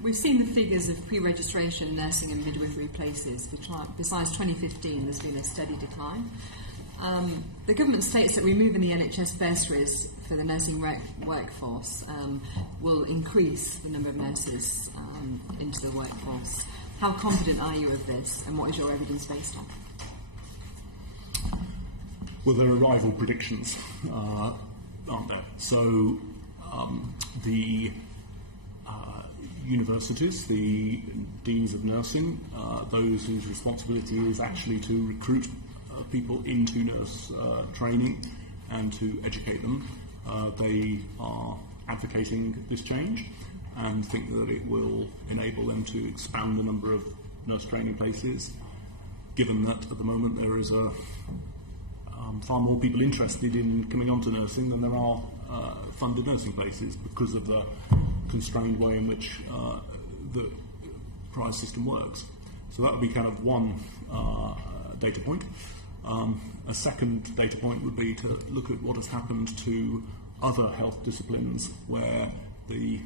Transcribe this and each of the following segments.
We've seen the figures of pre-registration nursing and midwifery places. Besides 2015, there's been a steady decline. The government states that removing the NHS bursaries for the nursing workforce will increase the number of nurses into the workforce. How confident are you of this, and what is your evidence based on? Well, there are rival predictions, aren't there? So the universities, the deans of nursing, those whose responsibility is actually to recruit people into nurse training and to educate them, they are advocating this change and think that it will enable them to expand the number of nurse training places, given that at the moment there is far more people interested in coming on to nursing than there are funded nursing places because of the constrained way in which the prize system works. So that would be kind of one data point. A second data point would be to look at what has happened to other health disciplines where the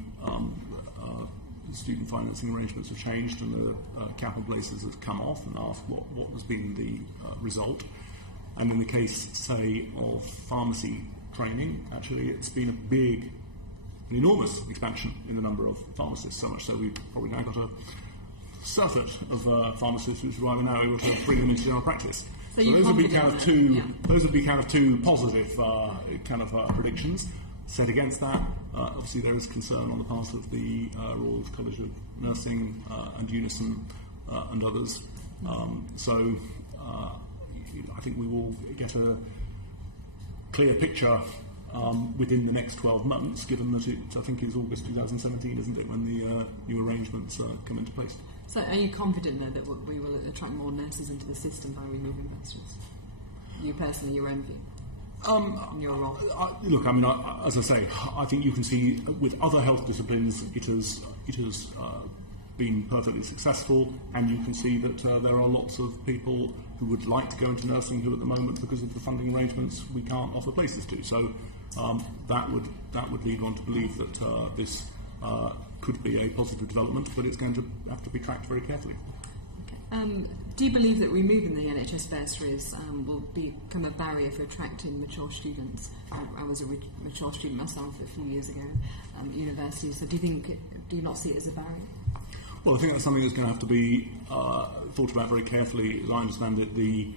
student financing arrangements have changed and the cap on places has come off, and ask what has been the result. And in the case, say, of pharmacy training, actually it's been an enormous expansion in the number of pharmacists, so much so we've probably now got a surfeit of pharmacists who's rather now able to bring them into general practice. So those would be kind of two. Yeah. Those would be kind of two positive predictions. Set against that, obviously there is concern on the part of the Royal College of Nursing and Unison and others. I think we will get a clear picture within the next 12 months, given that it, I think, is August 2017, isn't it, when the new arrangements come into place. So are you confident, though, that we will attract more nurses into the system by removing bursaries? You personally, your own view? In your role? Look, I mean, as I say, I think you can see with other health disciplines it has been perfectly successful, and you can see that there are lots of people who would like to go into nursing who at the moment, because of the funding arrangements, we can't offer places to. So that would lead one to believe that this could be a positive development, but it's going to have to be tracked very carefully. Do you believe that removing the NHS bursaries will become a barrier for attracting mature students? I was a mature student myself a few years ago at university, so do you not see it as a barrier? Well, I think that's something that's going to have to be thought about very carefully. As I understand it, the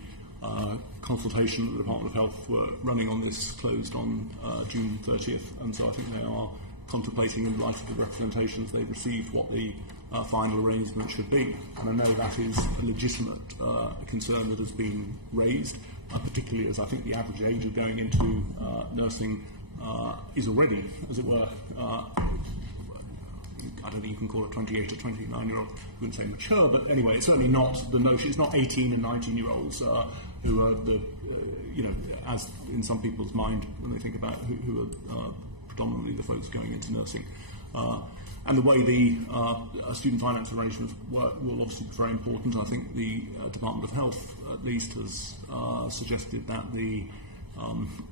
consultation that the Department of Health were running on this closed on June 30th, and so I think they are contemplating, in light of the representations they've received, what the final arrangement should be. And I know that is a legitimate concern that has been raised, particularly as I think the average age of going into nursing is already, as it were, I don't think you can call it 28 or 29-year-old. I wouldn't say mature, but anyway, it's certainly not the notion. It's not 18 and 19-year-olds who are the, as in some people's mind when they think about who are predominantly the folks going into nursing. And the way the student finance arrangements work will obviously be very important. I think the Department of Health, at least, has suggested that the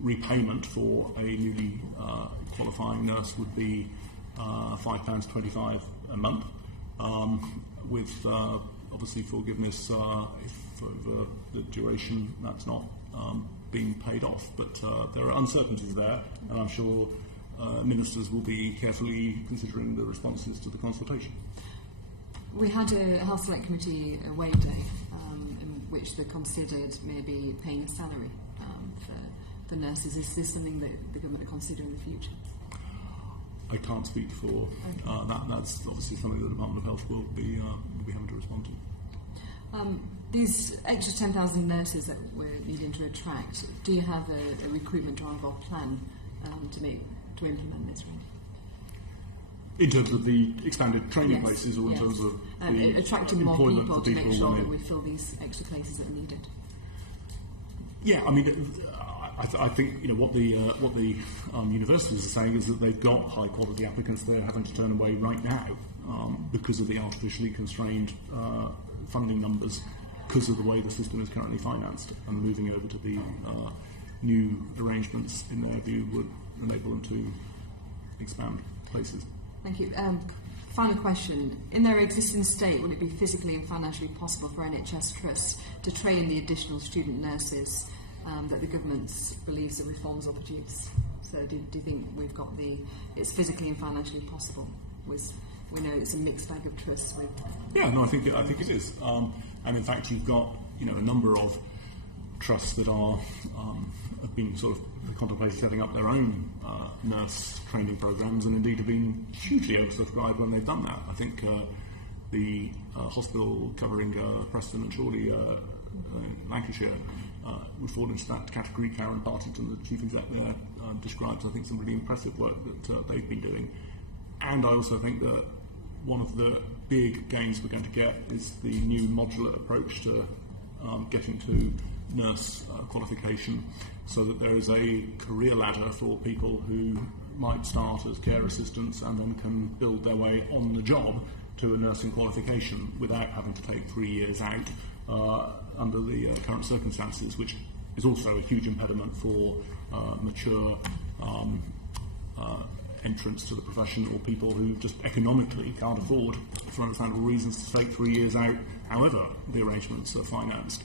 repayment for a newly qualifying nurse would be £5.25 a month, with obviously forgiveness if over the duration that's not being paid off. But there are uncertainties there, and I'm sure ministers will be carefully considering the responses to the consultation. We had a Health Select Committee away day in which they considered maybe paying a salary for nurses. Is this something that the government will consider in the future? I can't speak for that. That's obviously something the Department of Health will be having to respond to. These extra 10,000 nurses that we're needing to attract, do you have a recruitment drive or plan to implement this? In terms of the expanded training places, or in terms of the attracting more people to make sure that we fill these extra places that are needed? Yeah, I mean, I think what the universities are saying is that they've got high quality applicants they're having to turn away right now because of the artificially constrained funding numbers, because of the way the system is currently financed, and moving over to the new arrangements, in their view, would enable them to expand places. Thank you. Final question. In their existing state, would it be physically and financially possible for NHS trusts to train the additional student nurses that the government believes the reforms will produce? So do you think we've got it's physically and financially possible? We know it's a mixed bag of trusts. Yeah, no, I think it is. And in fact, you've got a number of trusts that have been sort of contemplating setting up their own nurse training programs, and indeed have been hugely oversubscribed when they've done that. I think the hospital covering Preston and Chorley, Lancashire, would fall into that category. Karen Bartington, the chief exec there, describes, I think, some really impressive work that they've been doing. And I also think that one of the big gains we're going to get is the new modular approach to getting to nurse qualification, so that there is a career ladder for people who might start as care assistants and then can build their way on the job to a nursing qualification without having to take 3 years out under the current circumstances, which is also a huge impediment for mature entrance to the profession, or people who just economically can't afford, for understandable reasons, to take 3 years out, however the arrangements are financed.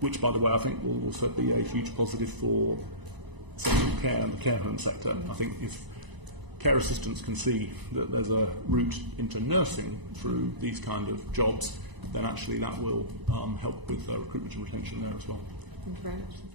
Which, by the way, I think will also be a huge positive for care and the care home sector. I think if care assistants can see that there's a route into nursing through these kind of jobs, then actually that will help with recruitment and retention there as well. Thank you very much.